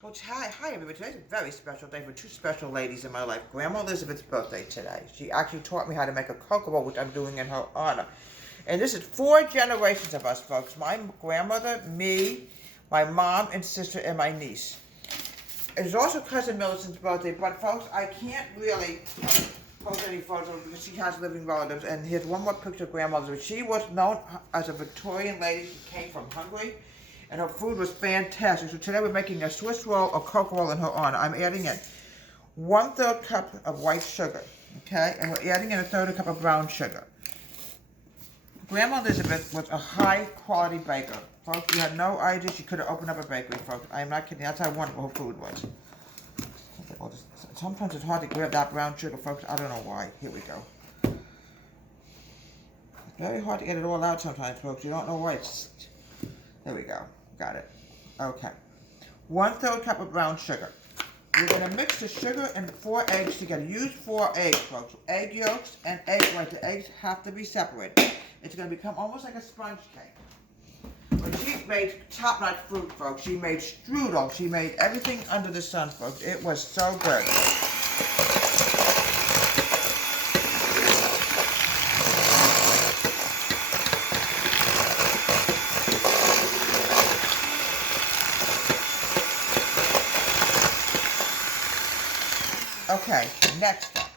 Well, hi everybody. Today's a very special day for two special ladies in my life. Grandma Elizabeth's birthday today. She actually taught me how to make a cocoa bowl, which I'm doing in her honor. And this is 4 generations of us, folks. My grandmother, me, my mom and sister, and my niece. It's also Cousin Millicent's birthday, but folks, I can't really post any photos because she has living relatives. And here's one more picture of Grandma Elizabeth. She was known as a Victorian lady. She came from Hungary. And her food was fantastic. So today we're making a Swiss roll or cocoa roll in her honor. I'm adding in 1/3 cup of white sugar, okay? And we're adding in 1/3 cup of brown sugar. Grandma Elizabeth was a high quality baker. Folks, you had no idea she could have opened up a bakery, folks. I am not kidding. That's how wonderful her food was. Sometimes it's hard to grab that brown sugar, folks. I don't know why. Here we go. It's very hard to get it all out sometimes, folks. You don't know why. There we go. Got it. Okay. 1/3 cup of brown sugar. We're going to mix the sugar and 4 eggs together. Use 4 eggs, folks. Egg yolks and egg whites. The eggs have to be separated. It's going to become almost like a sponge cake. But she made top-notch fruit, folks. She made strudel. She made everything under the sun, folks. It was so good. Okay, next step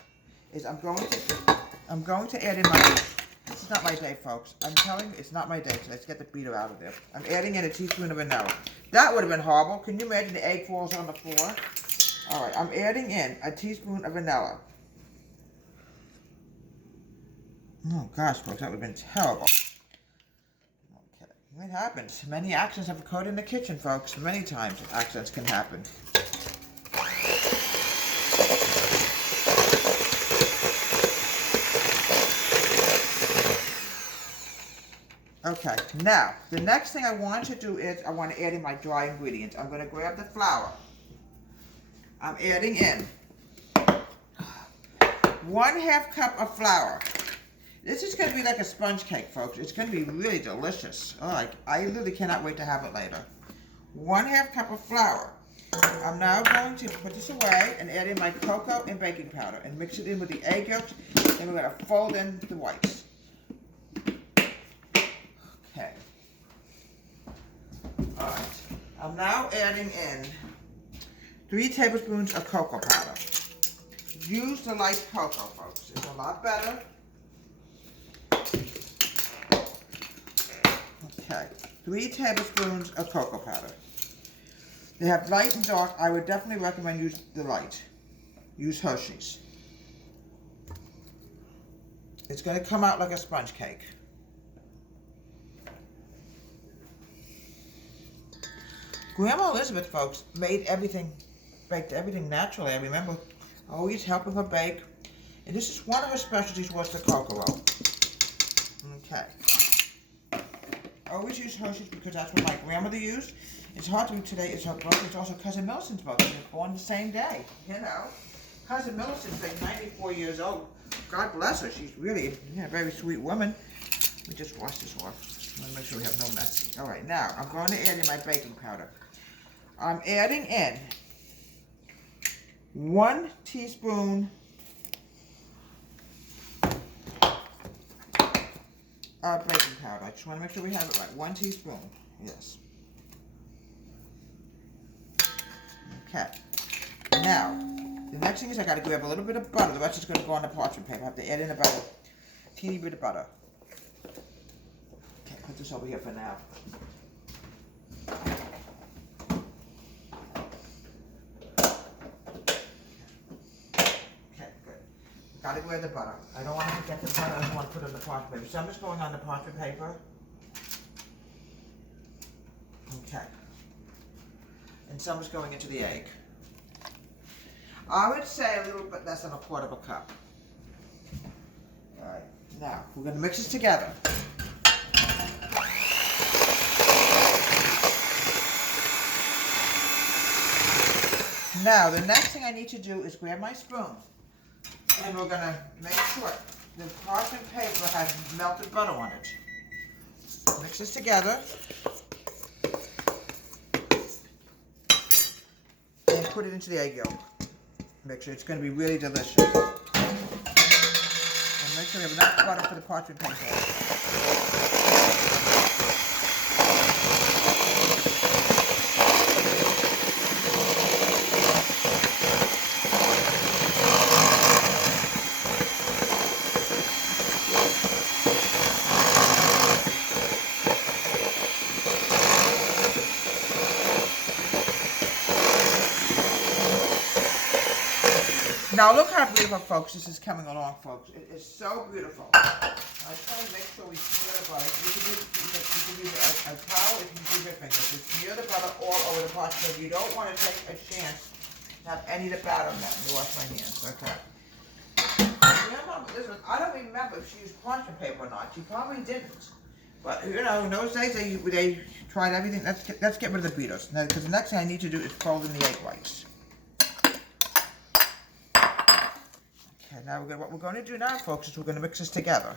is I'm going to add in my, this is not my day, folks. I'm telling you, it's not my day, so let's get the beater out of there. I'm adding in a teaspoon of vanilla. That would have been horrible. Can you imagine the egg falls on the floor? All right, I'm adding in a teaspoon of vanilla. Oh gosh, folks, that would have been terrible. Okay, it happens. Many accidents have occurred in the kitchen, folks. Many times accidents can happen. Okay, now, the next thing I want to do is I want to add in my dry ingredients. I'm going to grab the flour. I'm adding in 1/2 cup of flour. This is going to be like a sponge cake, folks. It's going to be really delicious. Oh, I literally cannot wait to have it later. 1/2 cup of flour. I'm now going to put this away and add in my cocoa and baking powder and mix it in with the egg yolks. Then we're going to fold in the whites. Okay. Alright. I'm now adding in 3 tablespoons of cocoa powder. Use the light cocoa, folks. It's a lot better. Okay. 3 tablespoons of cocoa powder. They have light and dark. I would definitely recommend use the light. Use Hershey's. It's going to come out like a sponge cake. Grandma Elizabeth, folks, baked everything naturally. I remember always helping her bake. And this is one of her specialties was the cocoa roll. Okay. Always use Hershey's because that's what my grandmother used. It's hard to do today. It's her birthday. It's also Cousin Millicent's birthday. They're born the same day. You know. Cousin Millicent's like 94 years old. God bless her. She's really a very sweet woman. Let me just wash this off. I want to make sure we have no mess. All right, now I'm going to add in my baking powder. I'm adding in 1 teaspoon of baking powder. I just want to make sure we have it right. 1 teaspoon. Yes. Okay. Now, the next thing is I got to grab a little bit of butter. The rest is going to go on the parchment paper. I have to add in about a teeny bit of butter. Okay, put this over here for now. Gotta grab the butter. I don't want to get the butter. I don't want to put it on the parchment paper. Some is going on the parchment paper. Okay. And some is going into the egg. I would say a little bit less than 1/4 cup. Alright. Now, we're going to mix this together. Now, the next thing I need to do is grab my spoon. And we're going to make sure the parchment paper has melted butter on it. Mix this together. put it into the egg yolk mixture. It's going to be really delicious. And make sure you have enough butter for the parchment paper. Now look how beautiful, folks, this is coming along, folks. It is so beautiful. I just want to make sure we smear the butter. You can use a towel, you can use your fingers. Just smear the butter all over the parchment. You don't want to take a chance to have any of the batter in that. Let me wash my hands, okay. Listen, I don't remember if she used parchment paper or not. She probably didn't. But, you know, in those days, they tried everything. Let's get rid of the beaters. Because the next thing I need to do is fold in the egg whites. Okay, now what we're going to do now, folks, is we're going to mix this together.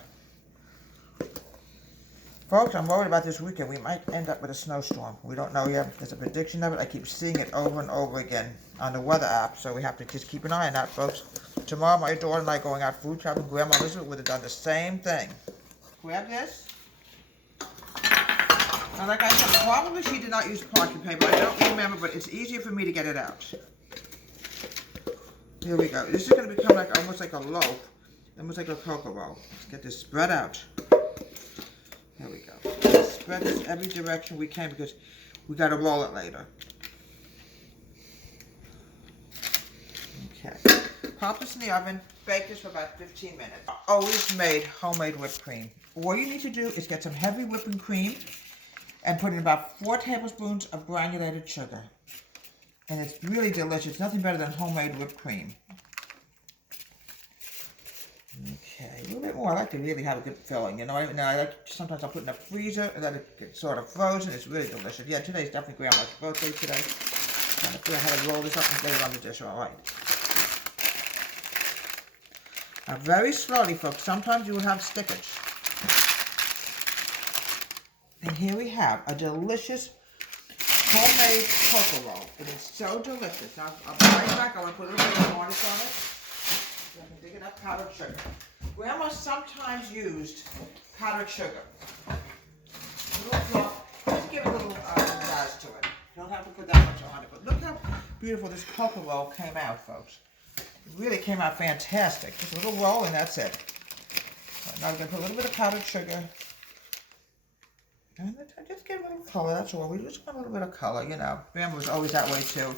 Folks, I'm worried about this weekend. We might end up with a snowstorm. We don't know yet. There's a prediction of it. I keep seeing it over and over again on the weather app, so we have to just keep an eye on that, folks. Tomorrow, my daughter and I are going out food shopping. Grandma Elizabeth would have done the same thing. Grab this. Now, like I said, probably she did not use parchment paper. I don't remember, but it's easier for me to get it out. Here we go. This is going to become like almost like a loaf, almost like a cocoa roll. Let's get this spread out. There we go. Let's spread this every direction we can because we got to roll it later. Okay. Pop this in the oven. Bake this for about 15 minutes. I always made homemade whipped cream. All you need to do is get some heavy whipping cream and put in about 4 tablespoons of granulated sugar. And it's really delicious. Nothing better than homemade whipped cream. Okay, a little bit more. I like to really have a good filling. You know, now I like sometimes I'll put it in the freezer and let it get sort of frozen. It's really delicious. Yeah, today's definitely Grandma's birthday today. I'm trying to figure out how to roll this up and get it on the dish. All right. Now, very slowly, folks. Sometimes you will have stickage. And here we have a delicious homemade cocoa roll. It is so delicious. Now, I'll be right back. I want to put a little bit of garnish on it. So I can dig it up powdered sugar. Grandma sometimes used powdered sugar. A little fluff. Just give it a little size to it. You don't have to put that much on it. But look how beautiful this cocoa roll came out, folks. It really came out fantastic. Just a little roll and that's it. Right, now we're going to put a little bit of powdered sugar. And just give it a little color, that's all. We just want a little bit of color, you know. Grandma was always that way too.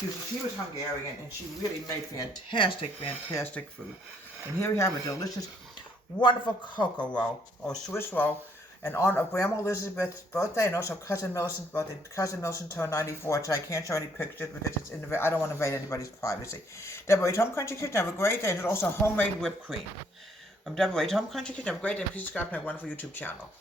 She was Hungarian and she really made fantastic, fantastic food. And here we have a delicious, wonderful cocoa roll, or Swiss roll, in honor of Grandma Elizabeth's birthday and also Cousin Millicent's birthday. Cousin Millicent turned 94, so I can't show any pictures because it's I don't want to invade anybody's privacy. Deborah Home Country Kitchen, have a great day. And there's also homemade whipped cream. I'm Deborah Home Country Kitchen, have a great day. Please subscribe to my wonderful YouTube channel.